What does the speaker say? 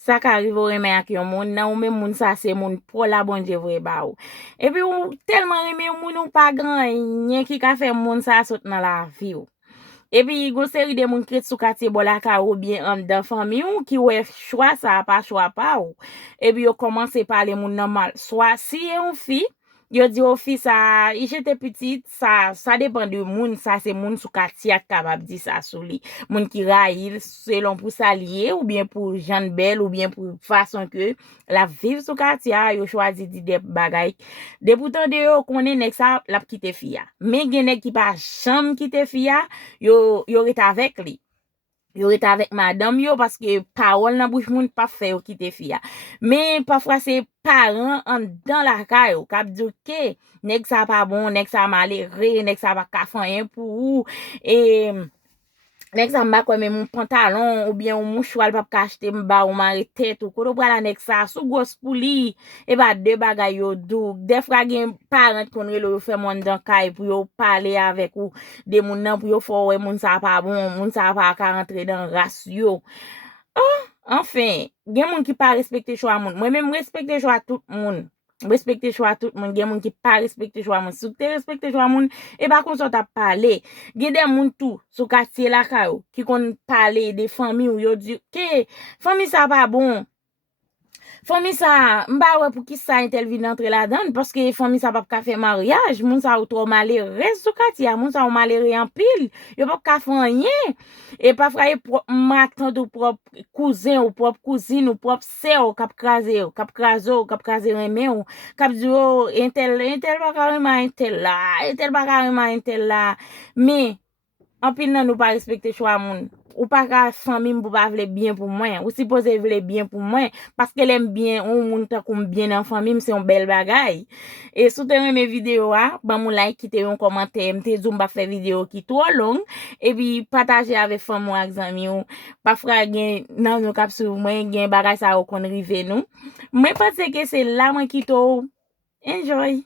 Ça qui arrive au remet ak yon moun, nan ou même moun ça c'est moun pour la bon Dieu vrai ba ou. Et puis ou tellement remet moun ou pas grand rien qui ka fait moun ça saute dans la vie ou. Et puis gon série de moun qui sou quartier bolaka ou bien en dans famille ou qui ouais choix ça pas choix pas ou. Et puis yo commence parler moun normal. Soit si yon fille yo di au fils ça, il j'étais petite, ça dépend de moun, ça c'est moun sou quartier capable di ça sou li. Moun qui raïl selon pour s'allier ou bien pour Jeanne Belle ou bien pour façon que la vive sou quartier yo choisi di des bagay. De pourtant de yo connaît nek ça la quitter fia. Mais gen nek qui pas chambre quitter fia, yo rete avec li. Yo rete avec madame yo parce que parole nan bouche moun pas fait yo quitter fia. Mais parfois c'est parents en dans la caille k'ap di que nèg ça pas bon, nèg ça malheureux, nèg ça pas ka rien pour ou et nèg ça m'a comme mon pantalon ou bien un mouchoir pas ka acheter m'ba ou mari tête ou ko bra la nèg ça sou gos pou li et ba de bagay yo dou des fois gen parents kon relo yo fait moun dans caille pour yo parler avec ou de moun nan pour yo fò ouais moun ça pas bon, moun ça pas ka rentrer dans race yo. Enfin, gen moun qui pas respecter choix moun. Moi même respecter choix tout moun. Respecter choix tout moun, gen moun qui pas respecter choix moun. Si tu respecter choix moun, et pas kon so t'a parler. Gen des moun tout sou quartier la ka yo qui kon parler des familles ou yo di que famille ça pas bon. Famille ça m'ba ouais pour qui ça intervient entrer là-dedans parce que famille ça pas ka faire mariage, moun ça ou trop malheureux sou quartier, moun ça ou malheureux en pile, yo pas ka faire rien. Et pas frère ma tante ou propre cousin ou propre cousine ou propre sœur k'ap craser, k'ap craser remè ou k'ap di oh intel pas carrément intel là, mais en pile nan nou pas respecter choix moun. Ou pas ka famille pour pas vle bien pour moi, ou supposé vle bien pour moi parce qu'elle aime bien ou moun ta comme bien en famille, c'est un bel bagay. Et soutenir mes vidéos ban mon like, quitter un commentaire, m'te zoom ba faire vidéo qui trop long et puis partager avec famille ou ak amis ou pas frère gen nan nou k'ap sou moi gen bagay ça ou kon rive nous. Moi pense que c'est là moi qui to enjoy.